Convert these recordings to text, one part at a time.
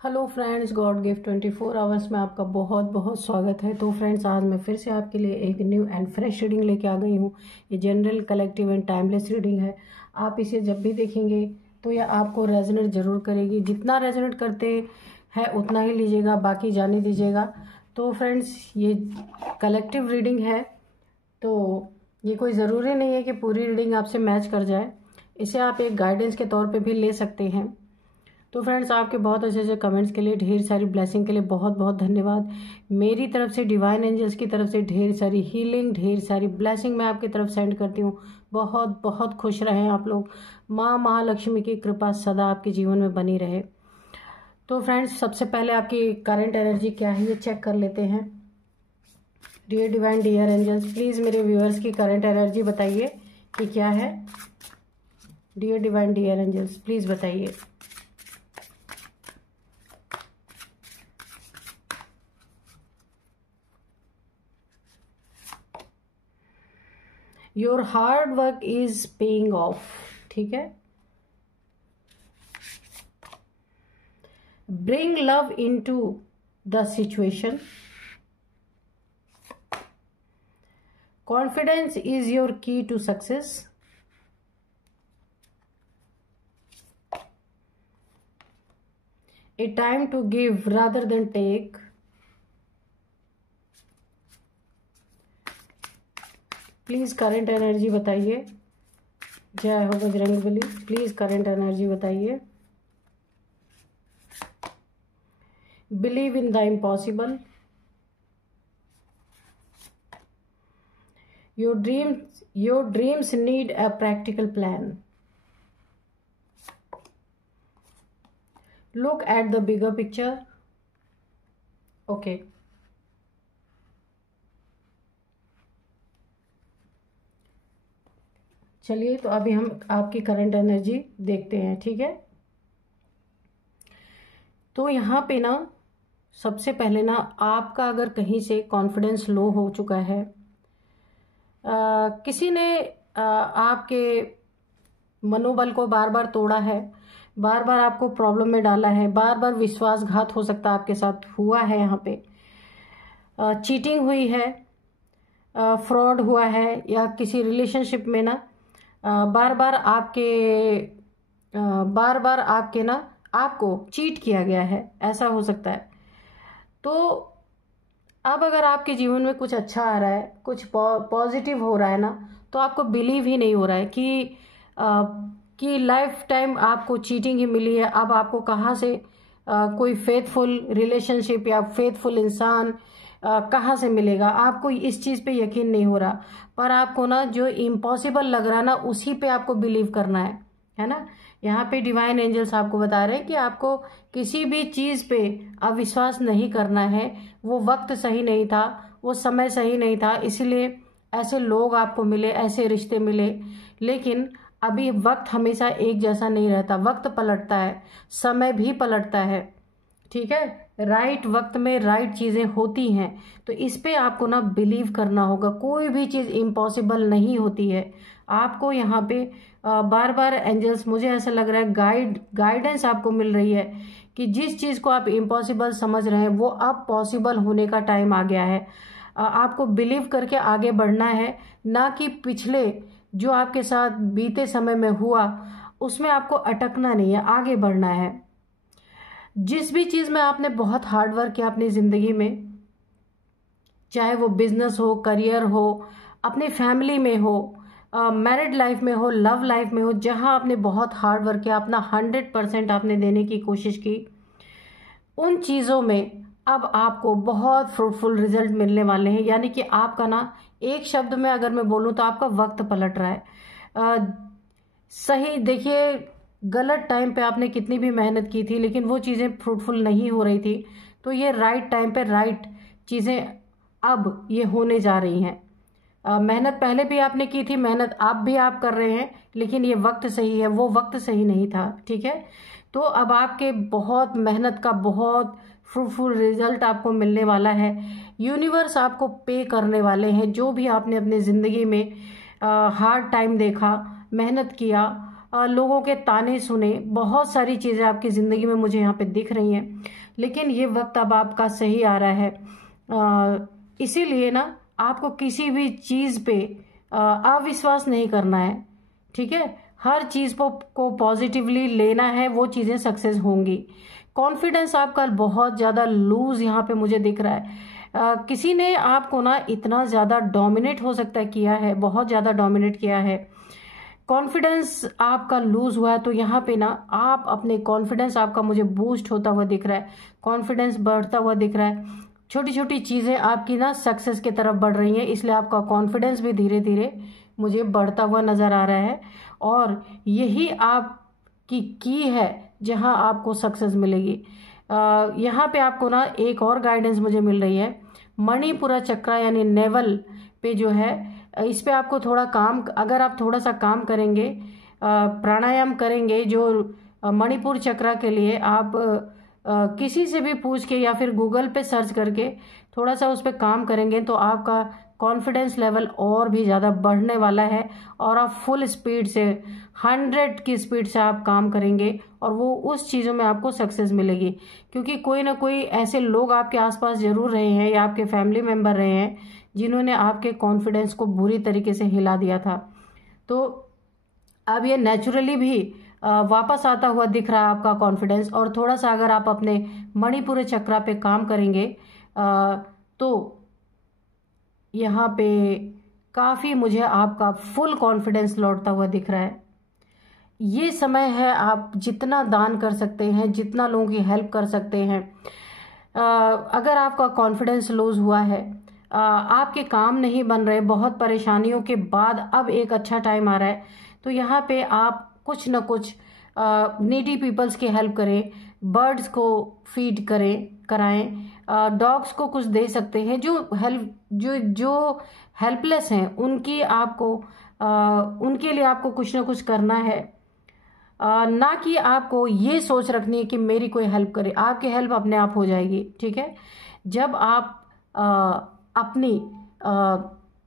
Hello friends, God gift 24 hours में आपका बहुत बहुत स्वागत है। तो फ्रेंड्स, आज मैं फिर से आपके लिए एक न्यू एंड फ्रेश रीडिंग लेके आ गई हूँ। ये general, collective and timeless reading है। आप इसे जब भी देखेंगे तो यह आपको रेजोनेट ज़रूर करेगी। जितना रेजोनेट करते हैं उतना ही लीजिएगा, बाकी जाने दीजिएगा। तो फ्रेंड्स, ये कलेक्टिव रीडिंग है, तो ये कोई ज़रूरी नहीं है कि पूरी रीडिंग आपसे मैच कर जाए। इसे आप एक गाइडेंस के तौर पे भी ले सकते हैं। तो फ्रेंड्स, आपके बहुत अच्छे अच्छे कमेंट्स के लिए, ढेर सारी ब्लेसिंग के लिए बहुत बहुत धन्यवाद। मेरी तरफ से, डिवाइन एंजल्स की तरफ से ढेर सारी हीलिंग, ढेर सारी ब्लेसिंग मैं आपकी तरफ सेंड करती हूँ। बहुत बहुत खुश रहें आप लोग। माँ महालक्ष्मी की कृपा सदा आपके जीवन में बनी रहे। तो फ्रेंड्स, सबसे पहले आपकी करंट एनर्जी क्या है ये चेक कर लेते हैं। Dear divine, dear angels, please मेरे व्यूअर्स की करंट एनर्जी बताइए कि क्या है। Dear divine, dear angels, please बताइए। Your hard work is paying off. ठीक है। Bring love into the situation. Confidence is your key to success. A time to give rather than take. Please current energy बताइए। जय हो Bajrangbali. Please current energy बताइए। Believe in the impossible. Your dreams need a practical plan. Look at the bigger picture. Okay, चलिए, तो अभी हम आपकी current energy देखते हैं। ठीक है। तो यहाँ पे ना, सबसे पहले ना, आपका अगर कहीं से कॉन्फिडेंस लो हो चुका है, किसी ने आपके मनोबल को बार बार तोड़ा है, बार बार आपको प्रॉब्लम में डाला है, बार बार विश्वासघात हो सकता है आपके साथ हुआ है, यहाँ पे चीटिंग हुई है, फ्रॉड हुआ है, या किसी रिलेशनशिप में ना बार बार आपके ना आपको चीट किया गया है, ऐसा हो सकता है। तो अब अगर आपके जीवन में कुछ अच्छा आ रहा है, कुछ पॉजिटिव हो रहा है ना, तो आपको बिलीव ही नहीं हो रहा है कि लाइफ टाइम आपको चीटिंग ही मिली है। अब आपको कहाँ से कोई फेथफुल रिलेशनशिप या फेथफुल इंसान कहाँ से मिलेगा, आपको इस चीज़ पे यकीन नहीं हो रहा। पर आपको ना जो इम्पॉसिबल लग रहा है ना, उसी पे आपको बिलीव करना है ना। यहाँ पे डिवाइन एंजल्स आपको बता रहे हैं कि आपको किसी भी चीज़ पे अविश्वास नहीं करना है। वो वक्त सही नहीं था, वो समय सही नहीं था, इसीलिए ऐसे लोग आपको मिले, ऐसे रिश्ते मिले। लेकिन अभी वक्त हमेशा एक जैसा नहीं रहता, वक्त पलटता है, समय भी पलटता है। ठीक है। राइट वक्त में राइट चीज़ें होती हैं। तो इस पे आपको ना बिलीव करना होगा। कोई भी चीज़ इम्पॉसिबल नहीं होती है। आपको यहाँ पे बार बार एंजल्स, मुझे ऐसा लग रहा है, गाइडेंस आपको मिल रही है कि जिस चीज़ को आप इम्पॉसिबल समझ रहे हैं वो अब पॉसिबल होने का टाइम आ गया है। आपको बिलीव करके आगे बढ़ना है, ना कि पिछले जो आपके साथ बीते समय में हुआ उसमें आपको अटकना नहीं है, आगे बढ़ना है। जिस भी चीज़ में आपने बहुत हार्ड वर्क किया अपनी ज़िंदगी में, चाहे वो बिजनेस हो, करियर हो, अपनी फैमिली में हो, मैरिड लाइफ में हो, लव लाइफ में हो, जहां आपने बहुत हार्ड वर्क किया, अपना 100% आपने देने की कोशिश की, उन चीज़ों में अब आपको बहुत फ्रूटफुल रिजल्ट मिलने वाले हैं। यानी कि आपका ना, एक शब्द में अगर मैं बोलूँ तो आपका वक्त पलट रहा है। सही देखिए, गलत टाइम पे आपने कितनी भी मेहनत की थी लेकिन वो चीज़ें फ्रूटफुल नहीं हो रही थी, तो ये राइट टाइम पे राइट चीज़ें अब ये होने जा रही हैं। मेहनत पहले भी आपने की थी, मेहनत आप भी आप कर रहे हैं, लेकिन ये वक्त सही है, वो वक्त सही नहीं था। ठीक है। तो अब आपके बहुत मेहनत का बहुत फ्रूटफुल रिजल्ट आपको मिलने वाला है। यूनिवर्स आपको पे करने वाले हैं जो भी आपने अपने ज़िंदगी में हार्ड टाइम देखा, मेहनत किया, लोगों के ताने सुने, बहुत सारी चीज़ें आपकी ज़िंदगी में मुझे यहाँ पे दिख रही हैं। लेकिन ये वक्त अब आपका सही आ रहा है, इसीलिए ना आपको किसी भी चीज़ पे अविश्वास नहीं करना है, ठीक है। हर चीज़ को पॉजिटिवली लेना है, वो चीज़ें सक्सेस होंगी। कॉन्फिडेंस आपका बहुत ज़्यादा लूज यहाँ पे मुझे दिख रहा है। किसी ने आपको ना इतना ज़्यादा डोमिनेट हो सकता है किया है, बहुत ज़्यादा डोमिनेट किया है, कॉन्फिडेंस आपका लूज हुआ है। तो यहाँ पे ना आप अपने कॉन्फिडेंस आपका मुझे बूस्ट होता हुआ दिख रहा है, कॉन्फिडेंस बढ़ता हुआ दिख रहा है। छोटी छोटी चीज़ें आपकी ना सक्सेस की तरफ बढ़ रही हैं, इसलिए आपका कॉन्फिडेंस भी धीरे धीरे मुझे बढ़ता हुआ नज़र आ रहा है। और यही आपकी की है जहां आपको सक्सेस मिलेगी। यहाँ पे आपको ना एक और गाइडेंस मुझे मिल रही है, मणिपुरा चक्र यानी नेवल पे जो है, इस पे आपको थोड़ा काम, अगर आप थोड़ा सा काम करेंगे, प्राणायाम करेंगे, जो मणिपुर चक्र के लिए आप किसी से भी पूछ के या फिर गूगल पे सर्च करके थोड़ा सा उस पर काम करेंगे तो आपका कॉन्फिडेंस लेवल और भी ज़्यादा बढ़ने वाला है और आप फुल स्पीड से 100 की स्पीड से आप काम करेंगे और वो उस चीज़ों में आपको सक्सेस मिलेगी। क्योंकि कोई ना कोई ऐसे लोग आपके आसपास जरूर रहे हैं या आपके फैमिली मेम्बर रहे हैं जिन्होंने आपके कॉन्फिडेंस को बुरी तरीके से हिला दिया था। तो अब ये नेचुरली भी वापस आता हुआ दिख रहा है आपका कॉन्फिडेंस। और थोड़ा सा अगर आप अपने मणिपुर चक्र पे काम करेंगे तो यहाँ पे काफ़ी मुझे आपका फुल कॉन्फिडेंस लौटता हुआ दिख रहा है। ये समय है आप जितना दान कर सकते हैं, जितना लोगों की हेल्प कर सकते हैं। अगर आपका कॉन्फिडेंस लूज हुआ है, आपके काम नहीं बन रहे, बहुत परेशानियों के बाद अब एक अच्छा टाइम आ रहा है, तो यहाँ पे आप कुछ न कुछ नीडी पीपल्स की हेल्प करें, बर्ड्स को फीड कराएं, डॉग्स को कुछ दे सकते हैं, जो हेल्पलेस हैं उनकी आपको उनके लिए आपको कुछ ना कुछ करना है। ना कि आपको ये सोच रखनी है कि मेरी कोई हेल्प करे, आपकी हेल्प अपने आप हो जाएगी, ठीक है। जब आप अपनी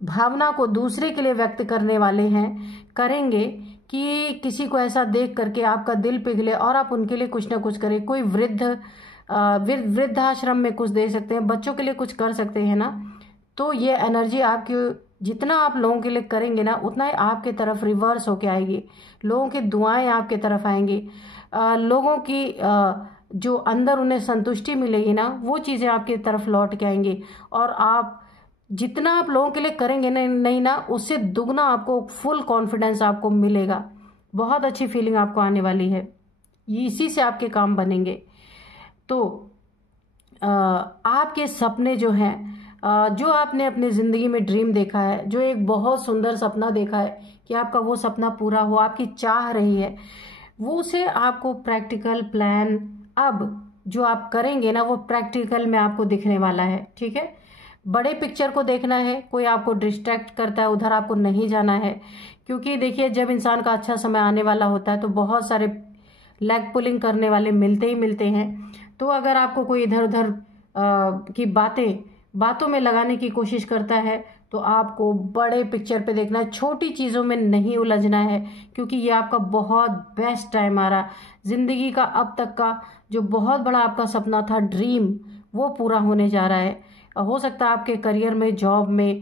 भावना को दूसरे के लिए व्यक्त करने वाले हैं, करेंगे कि किसी को ऐसा देख करके आपका दिल पिघले और आप उनके लिए कुछ ना कुछ करें। कोई वृद्धाश्रम में कुछ दे सकते हैं, बच्चों के लिए कुछ कर सकते हैं ना, तो ये एनर्जी आपकी, जितना आप लोगों के लिए करेंगे ना उतना ही आपके तरफ रिवर्स होके आएगी। लोगों की दुआएं आपके तरफ आएंगी, लोगों की जो अंदर उन्हें संतुष्टि मिलेगी ना, वो चीज़ें आपकी तरफ लौट के आएंगी। और आप जितना आप लोगों के लिए करेंगे नहीं ना, उससे दुगना आपको फुल कॉन्फिडेंस आपको मिलेगा। बहुत अच्छी फीलिंग आपको आने वाली है, इसी से आपके काम बनेंगे। तो आपके सपने जो हैं, जो आपने अपनी ज़िंदगी में ड्रीम देखा है, जो एक बहुत सुंदर सपना देखा है कि आपका वो सपना पूरा हो, आपकी चाह रही है, वो से आपको प्रैक्टिकल प्लान अब जो आप करेंगे ना, वो प्रैक्टिकल में आपको दिखने वाला है, ठीक है। बड़े पिक्चर को देखना है, कोई आपको डिस्ट्रैक्ट करता है उधर आपको नहीं जाना है। क्योंकि देखिए, जब इंसान का अच्छा समय आने वाला होता है तो बहुत सारे लेग पुलिंग करने वाले मिलते ही मिलते हैं। तो अगर आपको कोई इधर उधर की बातों में लगाने की कोशिश करता है तो आपको बड़े पिक्चर पे देखना है, छोटी चीज़ों में नहीं उलझना है। क्योंकि ये आपका बहुत बेस्ट टाइम आ रहा है। ज़िंदगी का अब तक का जो बहुत बड़ा आपका सपना था, ड्रीम, वो पूरा होने जा रहा है। हो सकता है आपके करियर में, जॉब में,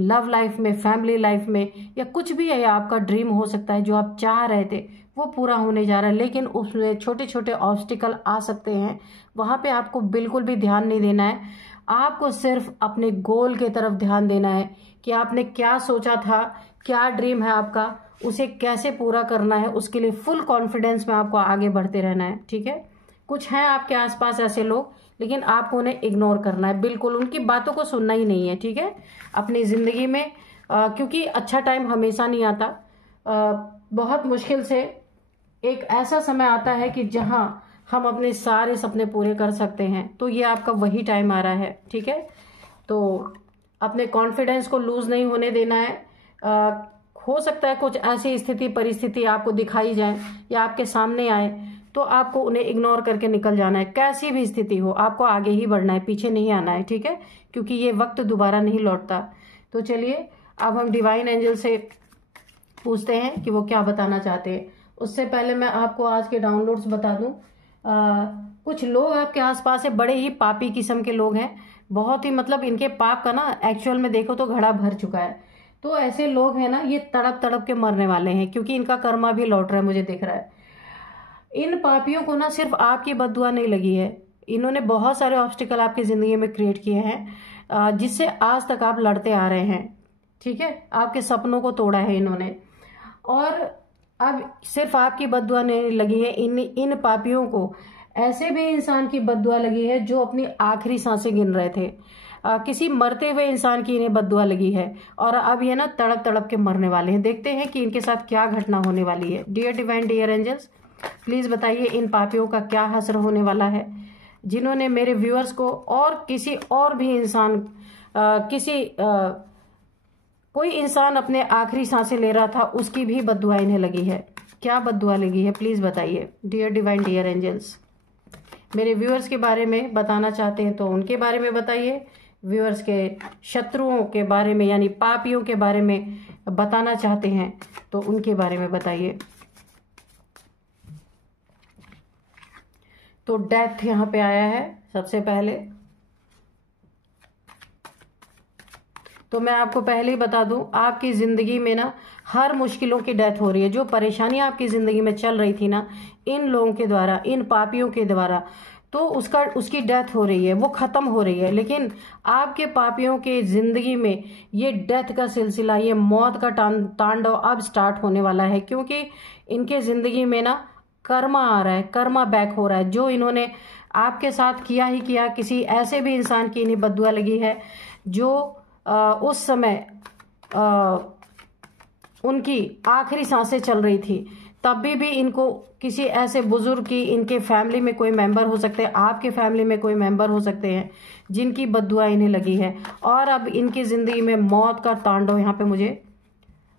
लव लाइफ में, फैमिली लाइफ में, या कुछ भी है, आपका ड्रीम हो सकता है जो आप चाह रहे थे वो पूरा होने जा रहा है। लेकिन उसमें छोटे छोटे ऑब्स्टिकल आ सकते हैं, वहाँ पे आपको बिल्कुल भी ध्यान नहीं देना है। आपको सिर्फ अपने गोल की तरफ ध्यान देना है कि आपने क्या सोचा था, क्या ड्रीम है आपका, उसे कैसे पूरा करना है। उसके लिए फुल कॉन्फिडेंस में आपको आगे बढ़ते रहना है, ठीक है। कुछ हैं आपके आसपास ऐसे लोग, लेकिन आपको उन्हें इग्नोर करना है, बिल्कुल उनकी बातों को सुनना ही नहीं है, ठीक है, अपनी ज़िंदगी में। क्योंकि अच्छा टाइम हमेशा नहीं आता, बहुत मुश्किल से एक ऐसा समय आता है कि जहां हम अपने सारे सपने पूरे कर सकते हैं। तो ये आपका वही टाइम आ रहा है, ठीक है। तो अपने कॉन्फिडेंस को लूज नहीं होने देना है। हो सकता है कुछ ऐसी स्थिति परिस्थिति आपको दिखाई जाए या आपके सामने आए, तो आपको उन्हें इग्नोर करके निकल जाना है। कैसी भी स्थिति हो, आपको आगे ही बढ़ना है, पीछे नहीं आना है, ठीक है। क्योंकि ये वक्त दोबारा नहीं लौटता। तो चलिए अब हम डिवाइन एंजल से पूछते हैं कि वो क्या बताना चाहते हैं। उससे पहले मैं आपको आज के डाउनलोड्स बता दूं। कुछ लोग आपके आसपास है, बड़े ही पापी किस्म के लोग हैं, बहुत ही मतलब इनके पाप का ना एक्चुअल में देखो तो घड़ा भर चुका है। तो ऐसे लोग हैं ना, ये तड़प तड़प के मरने वाले हैं, क्योंकि इनका कर्मा भी लौट रहा है, मुझे दिख रहा है। इन पापियों को ना सिर्फ आपकी बद्दुआ नहीं लगी है, इन्होंने बहुत सारे ऑब्स्टिकल आपकी जिंदगी में क्रिएट किए हैं, जिससे आज तक आप लड़ते आ रहे हैं। ठीक है, आपके सपनों को तोड़ा है इन्होंने, और अब सिर्फ आपकी बद्दुआ नहीं लगी है, इन पापियों को ऐसे भी इंसान की बद्दुआ लगी है जो अपनी आखिरी सांसें गिन रहे थे। किसी मरते हुए इंसान की इन्हें बद्दुआ लगी है, और अब ये ना तड़प तड़प के मरने वाले हैं। देखते हैं कि इनके साथ क्या घटना होने वाली है। Dear divine, dear angels, please बताइए इन पापियों का क्या हश्र होने वाला है, जिन्होंने मेरे व्यूअर्स को और किसी और भी इंसान कोई इंसान अपने आखिरी सांसें ले रहा था, उसकी भी बद्दुआ इन्हें लगी है। क्या बद्दुआ लगी है, प्लीज बताइए। डियर डिवाइन, डियर एंजल्स, मेरे व्यूअर्स के बारे में बताना चाहते हैं तो उनके बारे में बताइए, व्यूअर्स के शत्रुओं के बारे में यानी पापियों के बारे में बताना चाहते हैं तो उनके बारे में बताइए। तो डेथ यहाँ पे आया है सबसे पहले। तो मैं आपको पहले ही बता दूं, आपकी जिंदगी में ना हर मुश्किलों की डेथ हो रही है। जो परेशानी आपकी जिंदगी में चल रही थी ना, इन लोगों के द्वारा, इन पापियों के द्वारा, तो उसकी डेथ हो रही है, वो खत्म हो रही है। लेकिन आपके पापियों के जिंदगी में ये डेथ का सिलसिला, ये मौत का तांडव अब स्टार्ट होने वाला है, क्योंकि इनके जिंदगी में ना कर्मा आ रहा है, कर्मा बैक हो रहा है। जो इन्होंने आपके साथ किया ही किया, किसी ऐसे भी इंसान की इन्हें बद्दुआ लगी है जो उस समय उनकी आखिरी सांसें चल रही थी, तब भी इनको किसी ऐसे बुजुर्ग की, इनके फैमिली में कोई मेंबर हो सकते हैं, आपके फैमिली में कोई मेंबर हो सकते हैं, जिनकी बद्दुआ इन्हें लगी है। और अब इनकी जिंदगी में मौत का तांडव यहाँ पे मुझे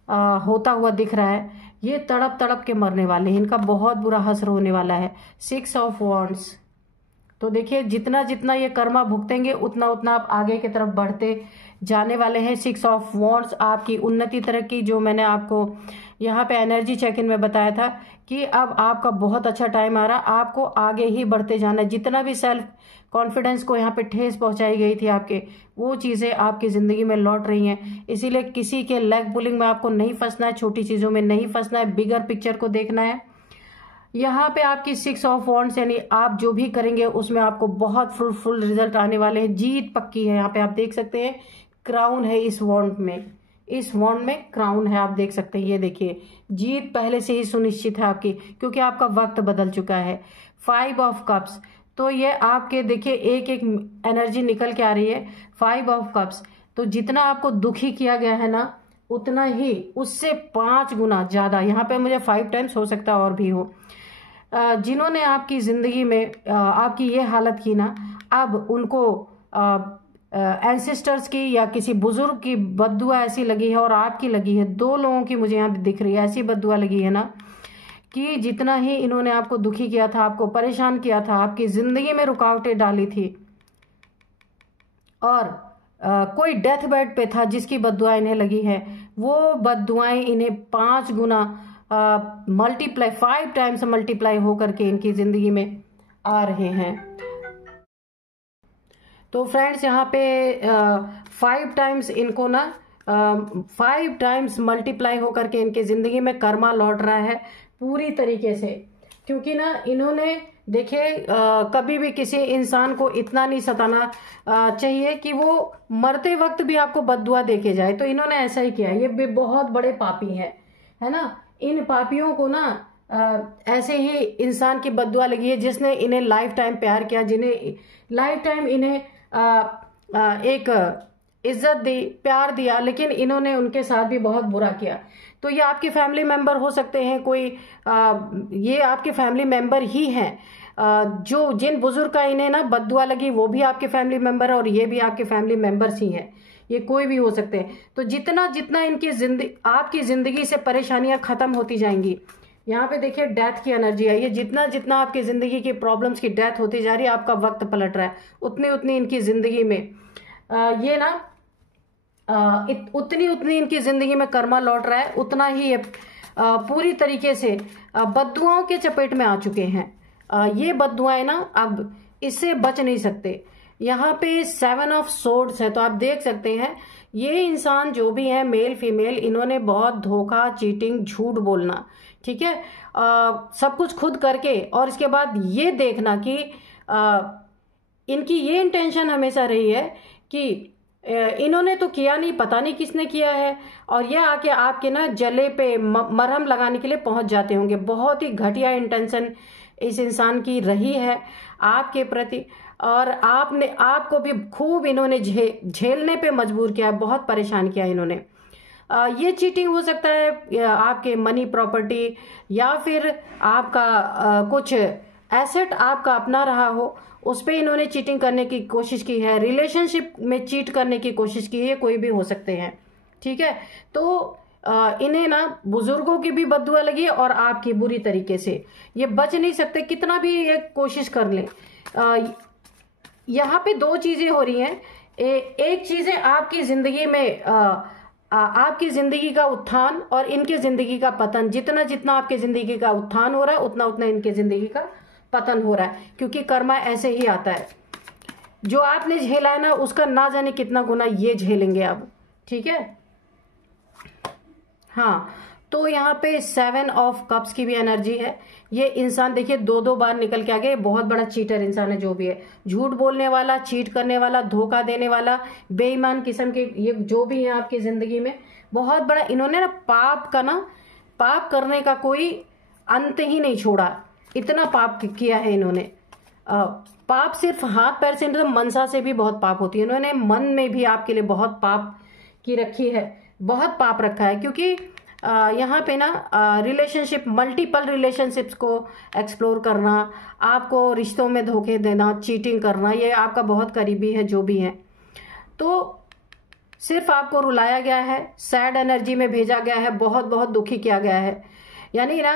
होता हुआ दिख रहा है। ये तड़प तड़प के मरने वाले हैं, इनका बहुत बुरा हश्र होने वाला है। 6 ऑफ वॉन्ड्स। तो देखिए, जितना जितना ये कर्मा भुगतेंगे उतना उतना आप आगे की तरफ बढ़ते जाने वाले हैं। 6 ऑफ वॉन्ड्स आपकी उन्नति तरक्की, जो मैंने आपको यहाँ पे एनर्जी चेक इन में बताया था कि अब आपका बहुत अच्छा टाइम आ रहा, आपको आगे ही बढ़ते जाना है। जितना भी सेल्फ कॉन्फिडेंस को यहाँ पे ठेस पहुंचाई गई थी आपके, वो चीजें आपकी जिंदगी में लौट रही हैं। इसीलिए किसी के लेग पुलिंग में आपको नहीं फंसना है, छोटी चीजों में नहीं फंसना है, बिगर पिक्चर को देखना है। यहाँ पे आपकी 6 ऑफ वॉन्ड्स, यानी आप जो भी करेंगे उसमें आपको बहुत फ्रूटफुल रिजल्ट आने वाले हैं। जीत पक्की है। यहाँ पे आप देख सकते हैं क्राउन है इस वॉन्ड में, इस वॉन्ड में क्राउन है, आप देख सकते हैं। ये देखिए, जीत पहले से ही सुनिश्चित है आपकी, क्योंकि आपका वक्त बदल चुका है। 5 ऑफ कप्स, तो ये आपके देखिए एक एक एनर्जी निकल के आ रही है। 5 ऑफ कप्स, तो जितना आपको दुखी किया गया है ना, उतना ही उससे 5 गुना ज्यादा, यहाँ पे मुझे 5 टाइम्स हो सकता है और भी हो, जिन्होंने आपकी जिंदगी में आपकी ये हालत की ना, अब उनको एंसेस्टर्स की या किसी बुजुर्ग की बद्दुआ ऐसी लगी है और आपकी लगी है। 2 लोगों की मुझे यहाँ पे दिख रही है, ऐसी बद्दुआ लगी है ना कि जितना ही इन्होंने आपको दुखी किया था, आपको परेशान किया था, आपकी जिंदगी में रुकावटें डाली थी, और कोई डेथ बेड पे था जिसकी बद्दुआ इन्हें लगी है, वो बद्दुआएं इन्हें 5 गुना मल्टीप्लाई, 5 टाइम्स मल्टीप्लाई होकर के इनकी जिंदगी में आ रहे हैं। तो फ्रेंड्स, यहाँ पे 5 टाइम्स इनको ना 5 टाइम्स मल्टीप्लाई होकर के इनके जिंदगी में कर्मा लौट रहा है पूरी तरीके से। क्योंकि ना इन्होंने देखिए, कभी भी किसी इंसान को इतना नहीं सताना चाहिए कि वो मरते वक्त भी आपको बद्दुआ देके जाए, तो इन्होंने ऐसा ही किया। ये भी बहुत बड़े पापी हैं, है ना। इन पापियों को ना ऐसे ही इंसान की बद्दुआ लगी है जिसने इन्हें लाइफ टाइम प्यार किया, जिन्हें लाइफ टाइम इन्हें एक इज्जत दी, प्यार दिया, लेकिन इन्होंने उनके साथ भी बहुत बुरा किया। तो ये आपके फैमिली मेंबर हो सकते हैं, कोई ये आपके फैमिली मेंबर ही हैं, जो जिन बुजुर्ग का इन्हें ना बद्दुआ लगी वो भी आपके फैमिली मेंबर है, और ये भी आपके फैमिली मेंबर्स ही हैं। ये कोई भी हो सकते हैं। तो जितना जितना इनकी आपकी जिंदगी से परेशानियां खत्म होती जाएंगी, यहाँ पे देखिए डेथ की एनर्जी आई है, जितना जितना आपकी जिंदगी की प्रॉब्लम्स की डेथ होती जा रही है, आपका वक्त पलट रहा है, उतनी उतनी इनकी जिंदगी में ये ना उतनी उतनी इनकी जिंदगी में कर्मा लौट रहा है, उतना ही ये पूरी तरीके से बद्दुआओं के चपेट में आ चुके हैं। ये बद्दुआएं ना अब इससे बच नहीं सकते। यहाँ पे 7 ऑफ सोर्ड्स है, तो आप देख सकते हैं ये इंसान जो भी है, मेल फीमेल, इन्होंने बहुत धोखा, चीटिंग, झूठ बोलना, ठीक है, सब कुछ खुद करके, और इसके बाद ये देखना कि इनकी ये इंटेंशन हमेशा रही है कि इन्होंने तो किया नहीं, पता नहीं किसने किया है, और ये आके आपके ना जले पे मरहम लगाने के लिए पहुंच जाते होंगे। बहुत ही घटिया इंटेंशन इस इंसान की रही है आपके प्रति, और आपको भी खूब इन्होंने झेलने पे मजबूर किया, बहुत परेशान किया इन्होंने। ये चीटिंग हो सकता है आपके मनी, प्रॉपर्टी, या फिर आपका कुछ एसेट आपका अपना रहा हो, उस पे इन्होंने चीटिंग करने की कोशिश की है, रिलेशनशिप में चीट करने की कोशिश की है, कोई भी हो सकते हैं, ठीक है। तो इन्हें ना बुजुर्गों की भी बद्दुआ लगी और आपकी बुरी तरीके से, ये बच नहीं सकते कितना भी ये कोशिश कर लें। यहाँ पे 2 चीजें हो रही हैं। एक चीज है आपकी जिंदगी में आपकी जिंदगी का उत्थान और इनके जिंदगी का पतन। जितना जितना आपके जिंदगी का उत्थान हो रहा है, उतना उतना इनके जिंदगी का पतन हो रहा है, क्योंकि कर्मा ऐसे ही आता है। जो आपने झेला है ना, उसका ना जाने कितना गुना ये झेलेंगे अब, ठीक है। हाँ, तो यहाँ पे 7 ऑफ कप्स की भी एनर्जी है। ये इंसान देखिए 2-2 बार निकल के आ गया, बहुत बड़ा चीटर इंसान है जो भी है, झूठ बोलने वाला, चीट करने वाला, धोखा देने वाला, बेईमान किस्म के ये जो भी है आपकी जिंदगी में, बहुत बड़ा इन्होंने ना पाप करने का कोई अंत ही नहीं छोड़ा, इतना पाप किया है इन्होंने। पाप सिर्फ हाथ पैर से नहीं, मनसा से भी बहुत पाप होती है। इन्होंने मन में भी आपके लिए बहुत पाप की रखी है, बहुत पाप रखा है, क्योंकि यहाँ पे ना रिलेशनशिप, मल्टीपल रिलेशनशिप्स को एक्सप्लोर करना, आपको रिश्तों में धोखे देना, चीटिंग करना, ये आपका बहुत करीबी है जो भी है। तो सिर्फ आपको रुलाया गया है, सैड एनर्जी में भेजा गया है, बहुत बहुत दुखी किया गया है। यानी ना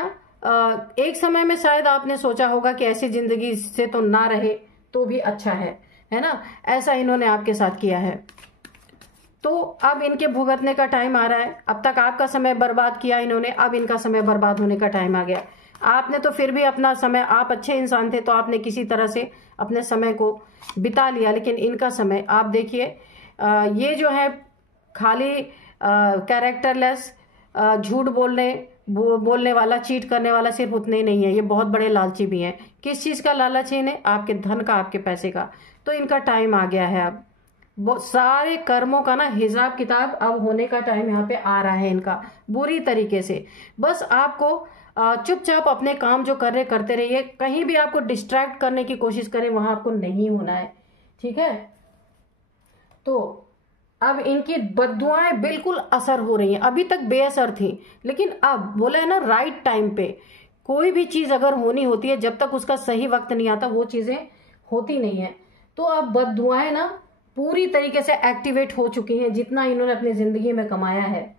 एक समय में शायद आपने सोचा होगा कि ऐसी जिंदगी से तो ना रहे तो भी अच्छा है ना, ऐसा इन्होंने आपके साथ किया है। तो अब इनके भुगतने का टाइम आ रहा है। अब तक आपका समय बर्बाद किया इन्होंने, अब इनका समय बर्बाद होने का टाइम आ गया। आपने तो फिर भी अपना समय, आप अच्छे इंसान थे तो आपने किसी तरह से अपने समय को बिता लिया, लेकिन इनका समय आप देखिए, ये जो है खाली कैरेक्टरलेस, झूठ बोलने वाला, चीट करने वाला सिर्फ उतने ही नहीं है, ये बहुत बड़े लालची भी हैं। किस चीज का लालच है इन्हें? आपके धन का, आपके पैसे का। तो इनका टाइम आ गया है, अब सारे कर्मों का ना हिसाब किताब अब होने का टाइम यहाँ पे आ रहा है इनका, बुरी तरीके से। बस आपको चुपचाप अपने काम जो कर रहे करते रहिए, कहीं भी आपको डिस्ट्रैक्ट करने की कोशिश करें वहां आपको नहीं होना है, ठीक है। तो अब इनकी बद्दुआएं बिल्कुल असर हो रही हैं, अभी तक बेअसर थी, लेकिन अब बोला है ना, राइट टाइम पे कोई भी चीज अगर होनी होती है, जब तक उसका सही वक्त नहीं आता वो चीजें होती नहीं है। तो अब बद्दुआएं ना पूरी तरीके से एक्टिवेट हो चुकी हैं, जितना इन्होंने अपनी जिंदगी में कमाया है।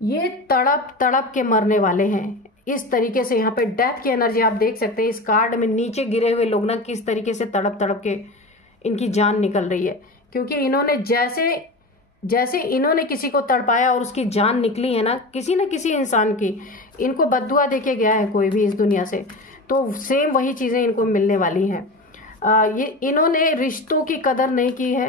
ये तड़प तड़प के मरने वाले हैं इस तरीके से। यहाँ पे डेथ की एनर्जी आप देख सकते हैं इस कार्ड में, नीचे गिरे हुए लोग ना किस तरीके से तड़प तड़प के इनकी जान निकल रही है, क्योंकि इन्होंने जैसे इन्होंने किसी को तड़पाया और उसकी जान निकली है ना किसी इंसान की, इनको बद्दुआ देके गया है कोई भी इस दुनिया से, तो सेम वही चीजें इनको मिलने वाली हैं। ये इन्होंने रिश्तों की कदर नहीं की है,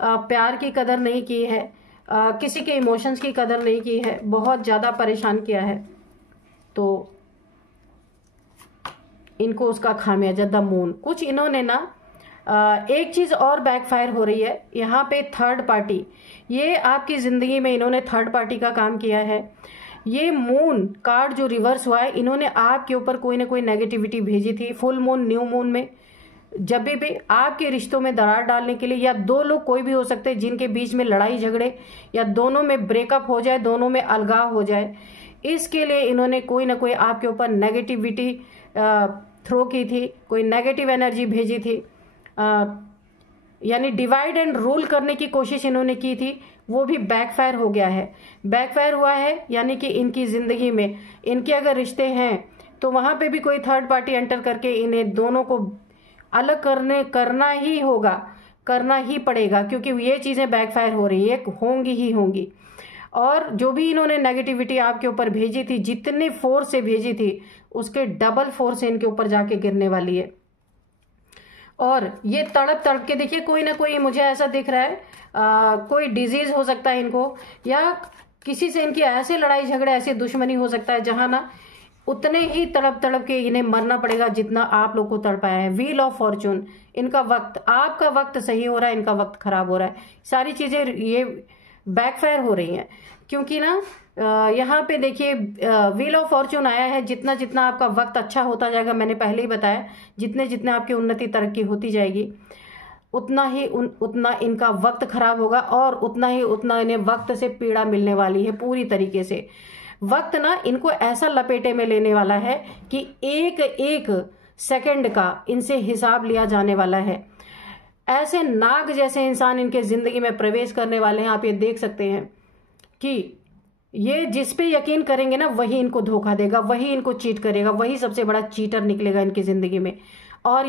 प्यार की कदर नहीं की है, किसी के इमोशंस की कदर नहीं की है, बहुत ज्यादा परेशान किया है। तो इनको उसका खामियाजा द मून। कुछ इन्होंने ना एक चीज और बैकफायर हो रही है यहाँ पे, थर्ड पार्टी। ये आपकी जिंदगी में इन्होंने थर्ड पार्टी का काम किया है। ये मून कार्ड जो रिवर्स हुआ है, इन्होंने आपके ऊपर कोई ना कोई नेगेटिविटी भेजी थी फुल मून, न्यू मून में, जब भी आपके रिश्तों में दरार डालने के लिए, या 2 लोग कोई भी हो सकते हैं जिनके बीच में लड़ाई झगड़े या दोनों में ब्रेकअप हो जाए, दोनों में अलगाव हो जाए, इसके लिए इन्होंने कोई ना कोई आपके ऊपर नेगेटिविटी थ्रो की थी, कोई नेगेटिव एनर्जी भेजी थी, यानी डिवाइड एंड रूल करने की कोशिश इन्होंने की थी, वो भी बैकफायर हो गया है। बैकफायर हुआ है यानी कि इनकी जिंदगी में इनके अगर रिश्ते हैं तो वहां पे भी कोई थर्ड पार्टी एंटर करके इन्हें दोनों को अलग करना ही होगा। करना ही पड़ेगा, क्योंकि ये चीज़ें बैकफायर हो रही है, होंगी ही होंगी। और जो भी इन्होंने नेगेटिविटी आपके ऊपर भेजी थी, जितने फोर्स से भेजी थी, उसके डबल फोर्स से इनके ऊपर जाके गिरने वाली है। और ये तड़प तड़प के देखिए, कोई ना कोई मुझे ऐसा दिख रहा है, कोई डिजीज हो सकता है इनको, या किसी से इनकी ऐसे लड़ाई झगड़े, ऐसे दुश्मनी हो सकता है जहां ना उतने ही तड़प तड़प के इन्हें मरना पड़ेगा जितना आप लोग को तड़पाया है। व्हील ऑफ फॉर्चून, इनका वक्त, आपका वक्त सही हो रहा है, इनका वक्त खराब हो रहा है। सारी चीजें ये बैकफायर हो रही हैं, क्योंकि ना यहाँ पे देखिए व्हील ऑफ फॉर्चून आया है। जितना जितना आपका वक्त अच्छा होता जाएगा, मैंने पहले ही बताया, जितने जितने आपकी उन्नति तरक्की होती जाएगी, उतना ही उतना इनका वक्त खराब होगा, और उतना इन्हें वक्त से पीड़ा मिलने वाली है पूरी तरीके से। वक्त ना इनको ऐसा लपेटे में लेने वाला है कि एक एक सेकंड का इनसे हिसाब लिया जाने वाला है। ऐसे नाग जैसे इंसान इनके जिंदगी में प्रवेश करने वाले हैं। आप ये देख सकते हैं कि ये जिस पे यकीन करेंगे ना, वही इनको धोखा देगा, वही इनको चीट करेगा, वही सबसे बड़ा चीटर निकलेगा इनकी जिंदगी में। और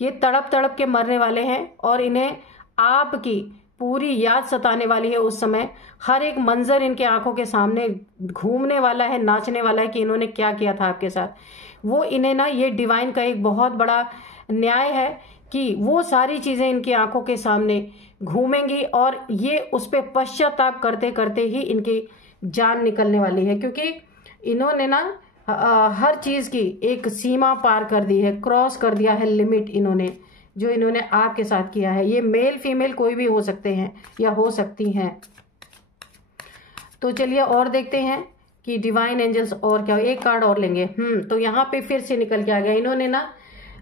ये तड़प तड़प के मरने वाले हैं, और इन्हें आपकी पूरी याद सताने वाली है। उस समय हर एक मंजर इनके आंखों के सामने घूमने वाला है, नाचने वाला है कि इन्होंने क्या किया था आपके साथ। वो इन्हें ना, ये डिवाइन का एक बहुत बड़ा न्याय है कि वो सारी चीजें इनकी आंखों के सामने घूमेंगी, और ये उस पर पश्चाताप करते करते ही इनकी जान निकलने वाली है, क्योंकि इन्होंने ना हर चीज की एक सीमा पार कर दी है, क्रॉस कर दिया है लिमिट इन्होंने, जो इन्होंने आपके साथ किया है। ये मेल फीमेल कोई भी हो सकते हैं या हो सकती हैं। तो चलिए और देखते हैं कि डिवाइन एंजल्स और क्या। एक कार्ड और लेंगे। तो यहाँ पे फिर से निकल के आ गया, इन्होंने ना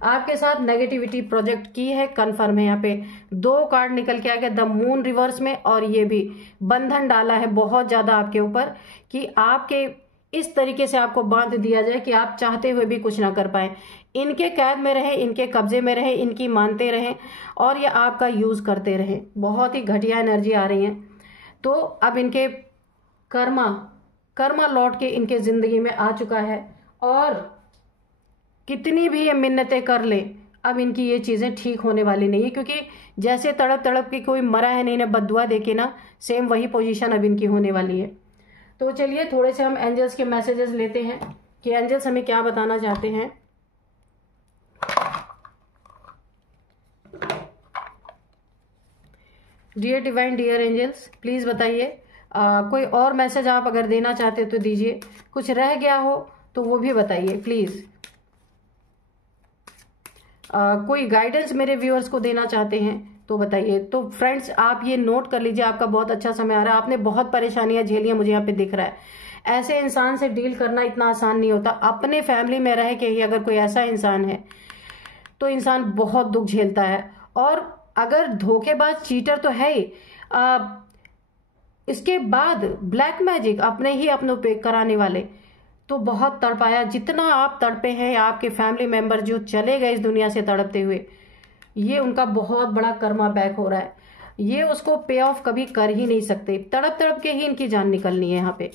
आपके साथ नेगेटिविटी प्रोजेक्ट की है, कंफर्म है। यहाँ पे 2 कार्ड निकल के आ गया, द मून रिवर्स में, और ये भी बंधन डाला है बहुत ज्यादा आपके ऊपर कि आपके इस तरीके से आपको बांध दिया जाए कि आप चाहते हुए भी कुछ ना कर पाए। इनके कैद में रहे, इनके कब्जे में रहे, इनकी मानते रहे, और ये आपका यूज करते रहे। बहुत ही घटिया एनर्जी आ रही है। तो अब इनके कर्मा लौट के इनके जिंदगी में आ चुका है, और कितनी भी ये मिन्नतें कर ले, अब इनकी ये चीजें ठीक होने वाली नहीं है, क्योंकि जैसे तड़प तड़प के कोई मरा है नहीं, इन्हें बद्दुआ देके ना, सेम वही पोजीशन अब इनकी होने वाली है। तो चलिए थोड़े से हम एंजल्स के मैसेजेस लेते हैं कि एंजल्स हमें क्या बताना चाहते हैं। Dear divine, dear angels, please बताइए। कोई और मैसेज आप अगर देना चाहते हो तो दीजिए, कुछ रह गया हो तो वो भी बताइए प्लीज। कोई गाइडेंस मेरे व्यूअर्स को देना चाहते हैं तो बताइए। तो फ्रेंड्स, आप ये नोट कर लीजिए, आपका बहुत अच्छा समय आ रहा है। आपने बहुत परेशानियां झेली, मुझे यहाँ पे दिख रहा है। ऐसे इंसान से डील करना इतना आसान नहीं होता। अपने फैमिली में रह के ही अगर कोई ऐसा इंसान है तो इंसान बहुत दुख झेलता है। और अगर धोखेबाज चीटर तो है ही, इसके बाद ब्लैक मैजिक अपनों पे कराने वाले तो बहुत तड़पाया। जितना आप तड़पे हैं, आपके फैमिली मेंबर जो चले गए इस दुनिया से तड़पते हुए, ये उनका बहुत बड़ा कर्मा बैक हो रहा है। ये उसको पे ऑफ कभी कर ही नहीं सकते। तड़प तड़प के ही इनकी जान निकलनी है। यहाँ पे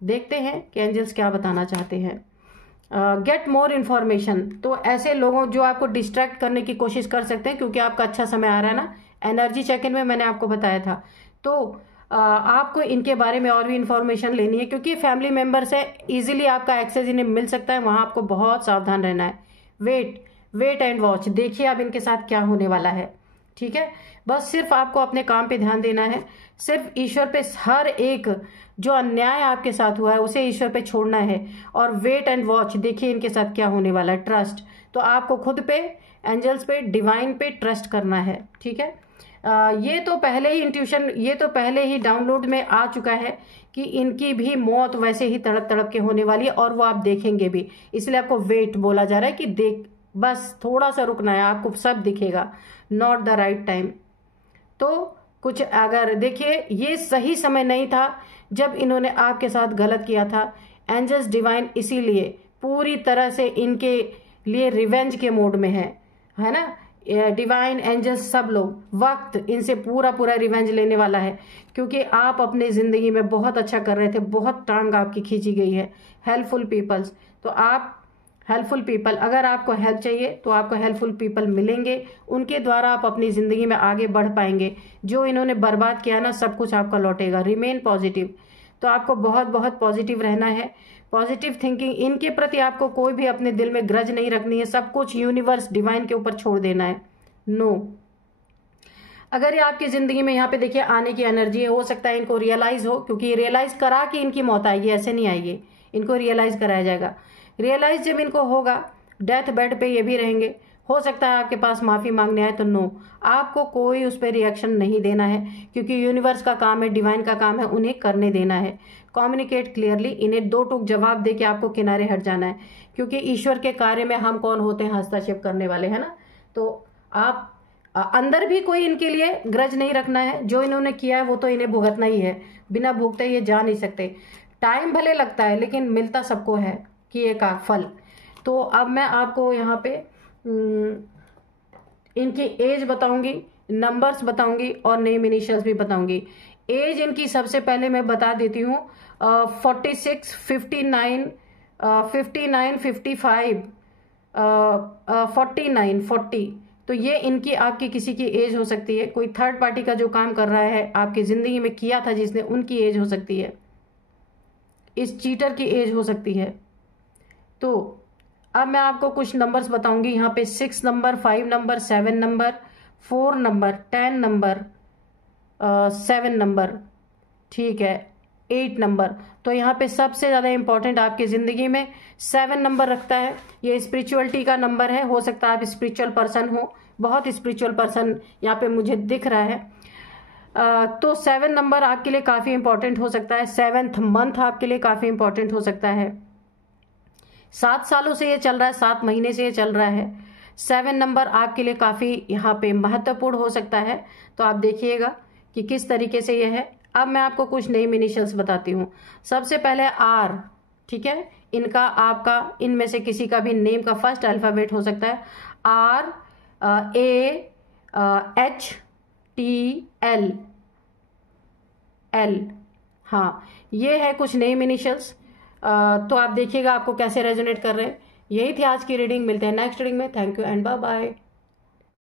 देखते हैं कि एंजल्स क्या बताना चाहते हैं। गेट मोर इन्फॉर्मेशन, तो ऐसे लोगों जो आपको डिस्ट्रैक्ट करने की कोशिश कर सकते हैं, क्योंकि आपका अच्छा समय आ रहा है ना। एनर्जी चेक इन में मैंने आपको बताया था, तो आपको इनके बारे में और भी इंफॉर्मेशन लेनी है, क्योंकि फैमिली मेंबर से इजीली आपका एक्सेस इन्हें मिल सकता है। वहां आपको बहुत सावधान रहना है। वेट एंड वॉच, देखिए अब इनके साथ क्या होने वाला है। ठीक है, बस सिर्फ आपको अपने काम पे ध्यान देना है। सिर्फ ईश्वर पे, हर एक जो अन्याय आपके साथ हुआ है उसे ईश्वर पे छोड़ना है, और वेट एंड वॉच, देखिए इनके साथ क्या होने वाला है। ट्रस्ट, तो आपको खुद पे, एंजल्स पे, डिवाइन पे ट्रस्ट करना है। ठीक है, ये तो पहले ही इंट्यूशन, ये तो पहले ही डाउनलोड में आ चुका है कि इनकी भी मौत वैसे ही तड़प तड़प के होने वाली है, और वो आप देखेंगे भी। इसलिए आपको वेट बोला जा रहा है कि देख, बस थोड़ा सा रुकना है, आपको सब दिखेगा। Not the right time. तो कुछ अगर देखिए, ये सही समय नहीं था जब इन्होंने आपके साथ गलत किया था। एंजल्स डिवाइन इसीलिए पूरी तरह से इनके लिए रिवेंज के मोड में है ना। डिवाइन एंजल्स सब लोग वक्त इनसे पूरा रिवेंज लेने वाला है, क्योंकि आप अपने जिंदगी में बहुत अच्छा कर रहे थे, बहुत टांग आपकी खींची गई है। हेल्पफुल पीपल्स, तो आप हेल्पफुल पीपल, अगर आपको हेल्प चाहिए तो आपको हेल्पफुल पीपल मिलेंगे, उनके द्वारा आप अपनी ज़िंदगी में आगे बढ़ पाएंगे। जो इन्होंने बर्बाद किया ना, सब कुछ आपका लौटेगा। रिमेन पॉजिटिव, तो आपको बहुत बहुत पॉजिटिव रहना है, पॉजिटिव थिंकिंग। इनके प्रति आपको कोई भी अपने दिल में ग्रज नहीं रखनी है, सब कुछ यूनिवर्स डिवाइन के ऊपर छोड़ देना है। नो, अगर ये आपकी ज़िंदगी में यहाँ पे देखिए आने की एनर्जी है, हो सकता है इनको रियलाइज़ हो, क्योंकि रियलाइज़ करा कि इनकी मौत आएगी, ऐसे नहीं आएगी, इनको रियलाइज़ कराया जाएगा। रियलाइज़ जब इनको होगा, डेथ बेड पे ये भी रहेंगे, हो सकता है आपके पास माफ़ी मांगने आए, तो नो, आपको कोई उस पर रिएक्शन नहीं देना है, क्योंकि यूनिवर्स का काम है, डिवाइन का काम है, उन्हें करने देना है। कम्युनिकेट क्लियरली, इन्हें दो टूक जवाब दे के आपको किनारे हट जाना है, क्योंकि ईश्वर के कार्य में हम कौन होते हैं, हस्तक्षेप करने वाले, है ना। तो आप अंदर भी कोई इनके लिए ग्रज नहीं रखना है, जो इन्होंने किया है वो तो इन्हें भुगतना ही है, बिना भुगते ये जा नहीं सकते। टाइम भले लगता है लेकिन मिलता सबको है किए का फल। तो अब मैं आपको यहाँ पे इनकी एज बताऊंगी, नंबर्स बताऊंगी और नेम इनिशियल्स भी बताऊंगी। एज इनकी सबसे पहले मैं बता देती हूँ, 46, 59, 59, 55, 49, 40। तो ये इनकी आपकी किसी की एज हो सकती है। कोई थर्ड पार्टी का जो काम कर रहा है आपकी जिंदगी में किया था जिसने, उनकी एज हो सकती है। इस चीटर की एज हो सकती है। तो अब मैं आपको कुछ नंबर्स बताऊंगी। यहाँ पे 6 number, 5 number, 7 number, 4 number, 10 number, 7 number, ठीक है, 8 नंबर। तो यहाँ पे सबसे ज़्यादा इंपॉर्टेंट आपकी ज़िंदगी में 7 नंबर रखता है। ये स्पिरिचुअलिटी का नंबर है, हो सकता है आप स्पिरिचुअल पर्सन हो, बहुत स्पिरिचुअल पर्सन यहाँ पे मुझे दिख रहा है। तो 7 नंबर आपके लिए काफ़ी इंपॉर्टेंट हो सकता है। 7th मंथ आपके लिए काफ़ी इंपॉर्टेंट हो सकता है। 7 सालों से ये चल रहा है, 7 महीने से ये चल रहा है। 7 नंबर आपके लिए काफ़ी यहाँ पे महत्वपूर्ण हो सकता है। तो आप देखिएगा कि किस तरीके से ये है। अब मैं आपको कुछ नेम इनिशियल्स बताती हूँ। सबसे पहले R, ठीक है, इनका आपका इनमें से किसी का भी नेम का फर्स्ट अल्फ़ाबेट हो सकता है। R, A, H, T, L, L, हाँ, ये है कुछ नेम इनिशियल्स। तो आप देखिएगा आपको कैसे रेजोनेट कर रहे हैं। यही थी आज की रीडिंग, मिलते हैं नेक्स्ट रीडिंग में। Thank you and bye bye.